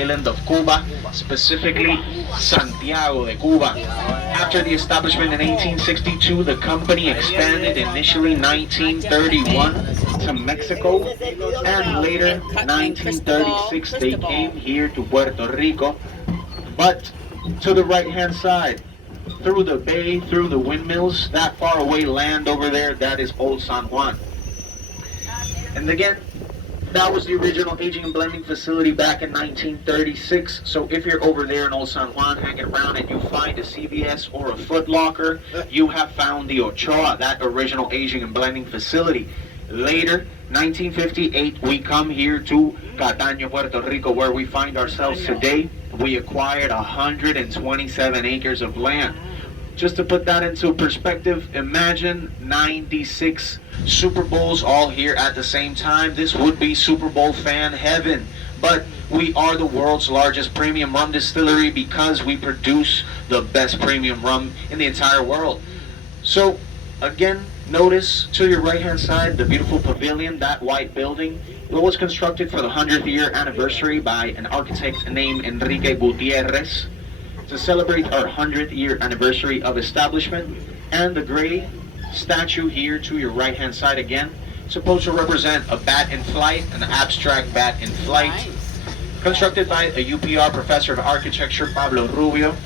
island of Cuba, specifically Santiago de Cuba. After the establishment in 1862, the company expanded initially 1931 to Mexico, and later 1936 they came here to Puerto Rico. But to the right hand side, through the bay, through the windmills, that far away land over there, that is Old San Juan. And again, that was the original aging and blending facility back in 1936. So if you're over there in Old San Juan hanging around and you find a CVS or a Foot Locker, you have found the Ochoa, that original aging and blending facility. Later, 1958, we come here to Cataño, Puerto Rico, where we find ourselves today. We acquired 127 acres of land. Just to put that into perspective, imagine 96 Super Bowls all here at the same time. This would be Super Bowl fan heaven. But we are the world's largest premium rum distillery because we produce the best premium rum in the entire world. So, again, notice to your right-hand side the beautiful pavilion, that white building. It was constructed for the 100th year anniversary by an architect named Enrique Gutierrez to celebrate our 100th year anniversary of establishment. And the gray statue here to your right hand side again, supposed to represent a bat in flight, an abstract bat in flight, constructed by a UPR professor of architecture, Pablo Rubio.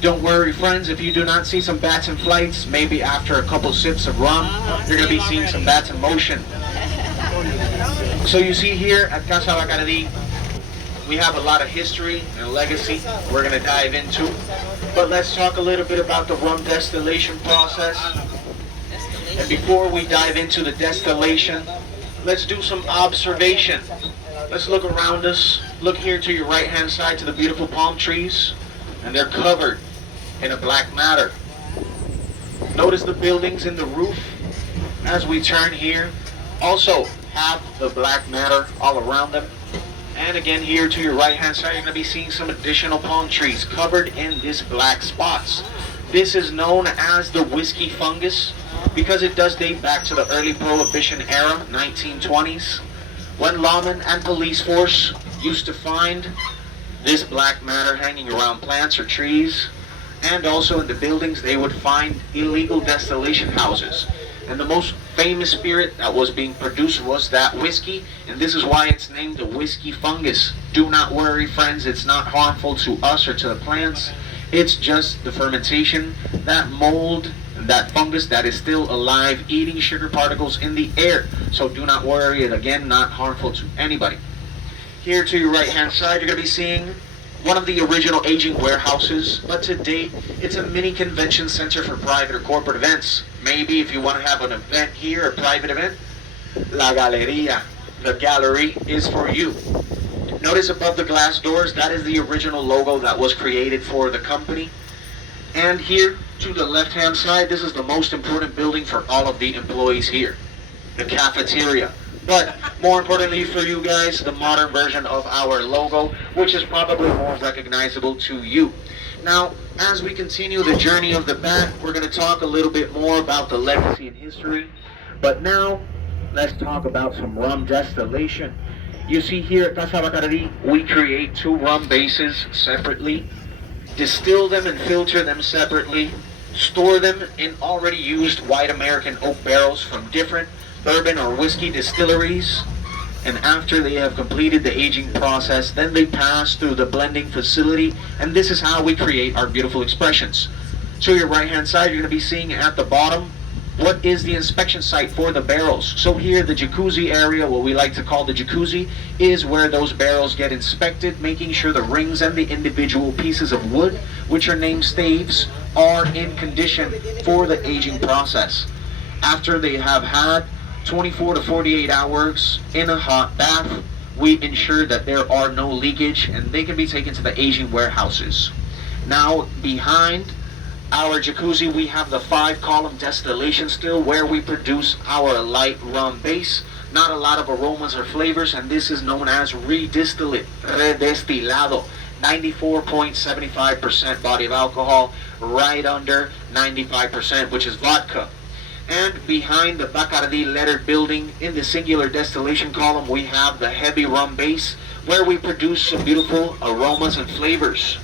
Don't worry friends, if you do not see some bats in flights, maybe after a couple sips of rum, you're going to be seeing some bats in motion. So you see here at Casa Bacardi, we have a lot of history and legacy we're going to dive into. But let's talk a little bit about the rum distillation process. And before we dive into the distillation, let's do some observation. Let's look around us. Look here to your right hand side to the beautiful palm trees. And they're covered in a black matter. Notice the buildings in the roof as we turn here. Also have the black matter all around them. And again, here to your right hand side, you're going to be seeing some additional palm trees covered in this black spots. This is known as the whiskey fungus because it does date back to the early Prohibition era, 1920s, when lawmen and police force used to find this black matter hanging around plants or trees. And also in the buildings, they would find illegal distillation houses. And the most famous spirit that was being produced was that whiskey, and this is why it's named the whiskey fungus. Do not worry friends, it's not harmful to us or to the plants. It's just the fermentation, that mold, that fungus that is still alive, eating sugar particles in the air. So do not worry, it again, not harmful to anybody. Here to your right hand side, you're going to be seeing one of the original aging warehouses, but today it's a mini convention center for private or corporate events. Maybe if you want to have an event here, a private event, La Galeria, the gallery is for you. Notice above the glass doors, that is the original logo that was created for the company. And here to the left hand side, this is the most important building for all of the employees here, the cafeteria. But more importantly for you guys, the modern version of our logo, which is probably more recognizable to you. Now, as we continue the journey of the back, we're going to talk a little bit more about the legacy and history. But now, let's talk about some rum distillation. You see here at Casa Bacardi, we create 2 rum bases separately, distill them and filter them separately, store them in already used white American oak barrels from different bourbon or whiskey distilleries, and after they have completed the aging process, then they pass through the blending facility, and this is how we create our beautiful expressions. To your right hand side, you're going to be seeing at the bottom what is the inspection site for the barrels. So here, the jacuzzi area, what we like to call the jacuzzi, is where those barrels get inspected, making sure the rings and the individual pieces of wood, which are named staves, are in condition for the aging process. After they have had 24 to 48 hours in a hot bath, we ensure that there are no leakage and they can be taken to the aging warehouses. Now behind our jacuzzi, we have the 5-column distillation still where we produce our light rum base. Not a lot of aromas or flavors, and this is known as redistillate, redestilado. 94.75% body of alcohol, right under 95%, which is vodka. And behind the Bacardi lettered building in the singular distillation column, we have the heavy rum base, where we produce some beautiful aromas and flavors.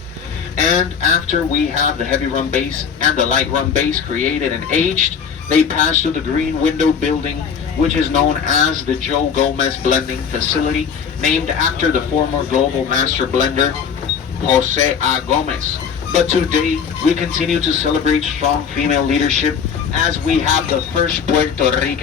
And after we have the heavy rum base and the light rum base created and aged, they pass to the green window building, which is known as the Joe Gomez Blending Facility, named after the former global master blender, Jose A. Gomez. But today, we continue to celebrate strong female leadership as we have the first Puerto Rican